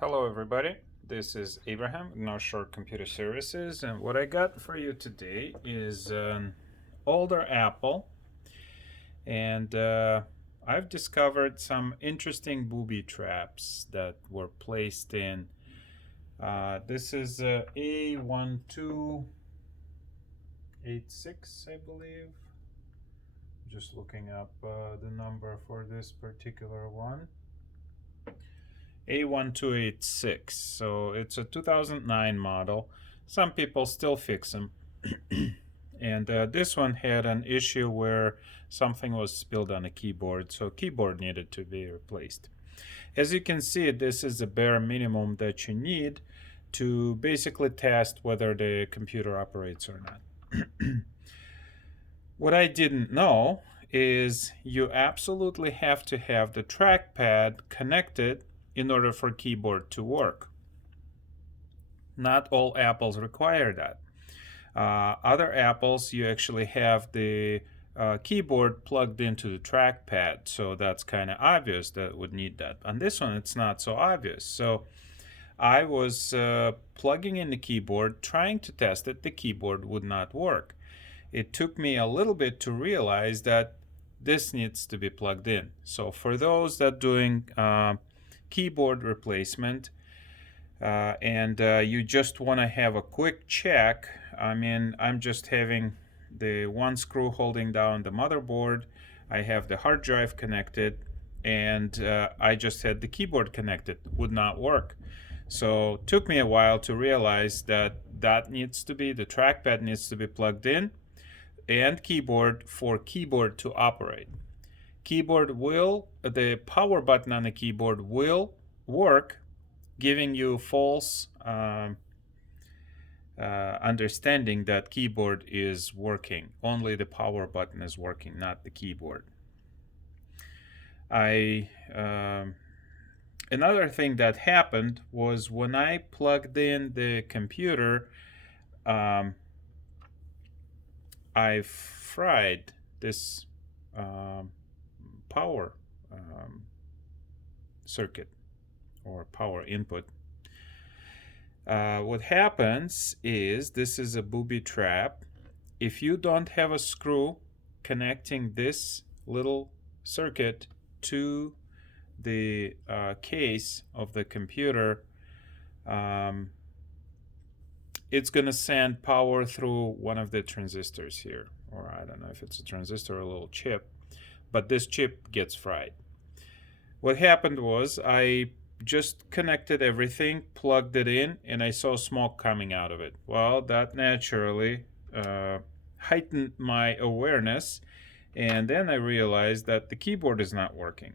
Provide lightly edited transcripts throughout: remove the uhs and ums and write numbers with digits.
Hello everybody, this is Abraham, North Shore Computer Services, and what I got for you today is an older Apple, and I've discovered some interesting booby traps that were placed in. This is A1286, I believe. Just looking up the number for this particular one. A1286. So it's a 2009 model. Some people still fix them. And this one had an issue where something was spilled on a keyboard, so keyboard needed to be replaced. As you can see, this is the bare minimum that you need to basically test whether the computer operates or not. What I didn't know is you absolutely have to have the trackpad connected in order for keyboard to work. Not all Apples require that. Other Apples, you actually have the keyboard plugged into the trackpad, so that's kind of obvious that would need that. On this one, it's not so obvious. So I was plugging in the keyboard, trying to test it. The keyboard would not work. It took me a little bit to realize that this needs to be plugged in. So for those that doing keyboard replacement and you just want to have a quick check, I mean, I'm just having the one screw holding down the motherboard. I have the hard drive connected, and I just had the keyboard connected. Would not work. So it took me a while to realize that needs to be, the trackpad needs to be plugged in, and keyboard for keyboard to operate. Keyboard will, the power button on the keyboard will work, giving you false understanding that keyboard is working. Only the power button is working, not the keyboard. Another thing that happened was when I plugged in the computer, I fried this power circuit or power input. What happens is, this is a booby trap. If you don't have a screw connecting this little circuit to the case of the computer, it's going to send power through one of the transistors here, or I don't know if it's a transistor or a little chip, but this chip gets fried. What happened was I just connected everything, plugged it in, and I saw smoke coming out of it. Well, that naturally heightened my awareness, and then I realized that the keyboard is not working.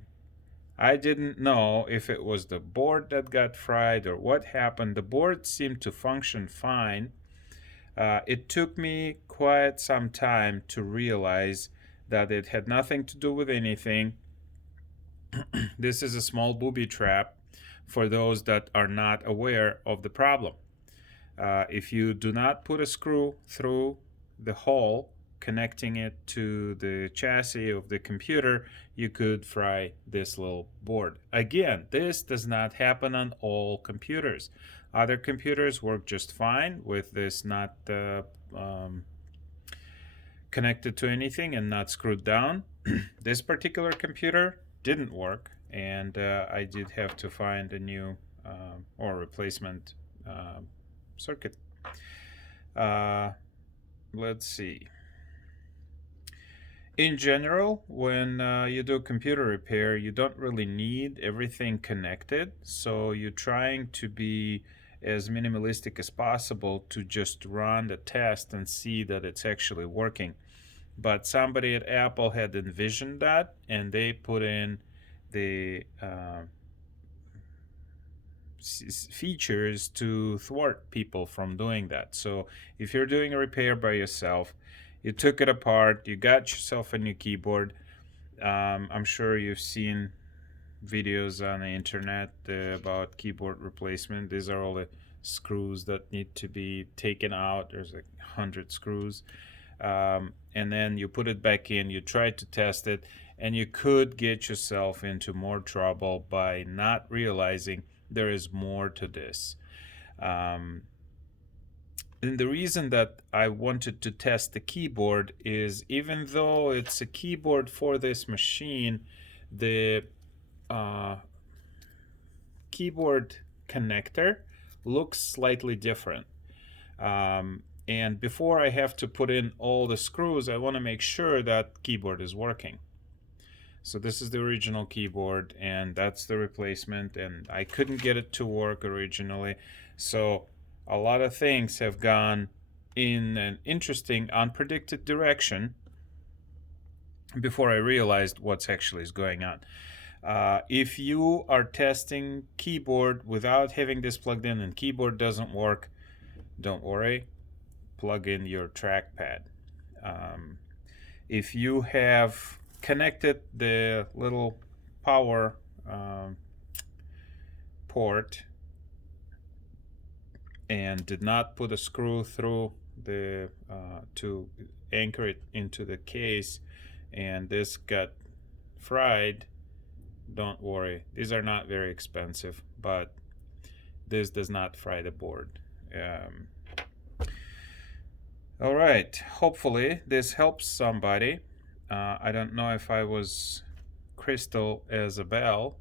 I didn't know if it was the board that got fried or what happened. The board seemed to function fine. It took me quite some time to realize that it had nothing to do with anything. This is a small booby trap for those that are not aware of the problem. If you do not put a screw through the hole connecting it to the chassis of the computer, you could fry this little board. Again, this does not happen on all computers. Other computers work just fine with this not connected to anything and not screwed down. This particular computer didn't work, and I did have to find a new or replacement circuit. Let's see. In general, when you do computer repair, you don't really need everything connected, so you're trying to be as minimalistic as possible to just run the test and see that it's actually working. But somebody at Apple had envisioned that, and they put in the features to thwart people from doing that. So if you're doing a repair by yourself, you took it apart, you got yourself a new keyboard. I'm sure you've seen videos on the internet about keyboard replacement. These are all the screws that need to be taken out. There's like 100 screws. And then you put it back in, you try to test it, and you could get yourself into more trouble by not realizing there is more to this. And the reason that I wanted to test the keyboard is, even though it's a keyboard for this machine, the keyboard connector looks slightly different. And before I have to put in all the screws, I want to make sure that keyboard is working. So this is the original keyboard, and that's the replacement, and I couldn't get it to work originally. So a lot of things have gone in an interesting, unpredicted direction before I realized what's actually is going on. If you are testing keyboard without having this plugged in and keyboard doesn't work, don't worry, plug in your trackpad. If you have connected the little power port and did not put a screw through the to anchor it into the case, and this got fried, don't worry, these are not very expensive, but this does not fry the board. All right, hopefully this helps somebody. I don't know if I was crystal as a bell,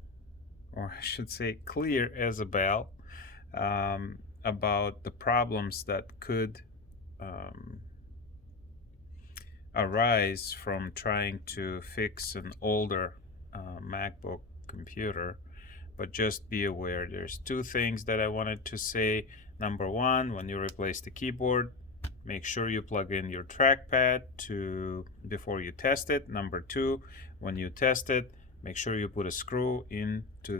or I should say clear as a bell, about the problems that could arise from trying to fix an older MacBook computer. But just be aware, there's two things that I wanted to say. Number one, when you replace the keyboard, make sure you plug in your trackpad before you test it. Number two, when you test it, make sure you put a screw into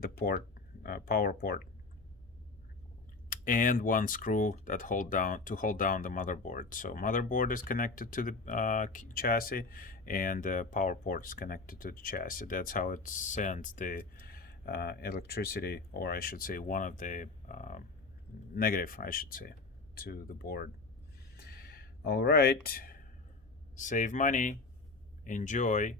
the port, power port, and one screw that hold down the motherboard. So motherboard is connected to the chassis, and the power port is connected to the chassis. That's how it sends the electricity, or I should say one of the negative, I should say, to the board. All right, save money, enjoy.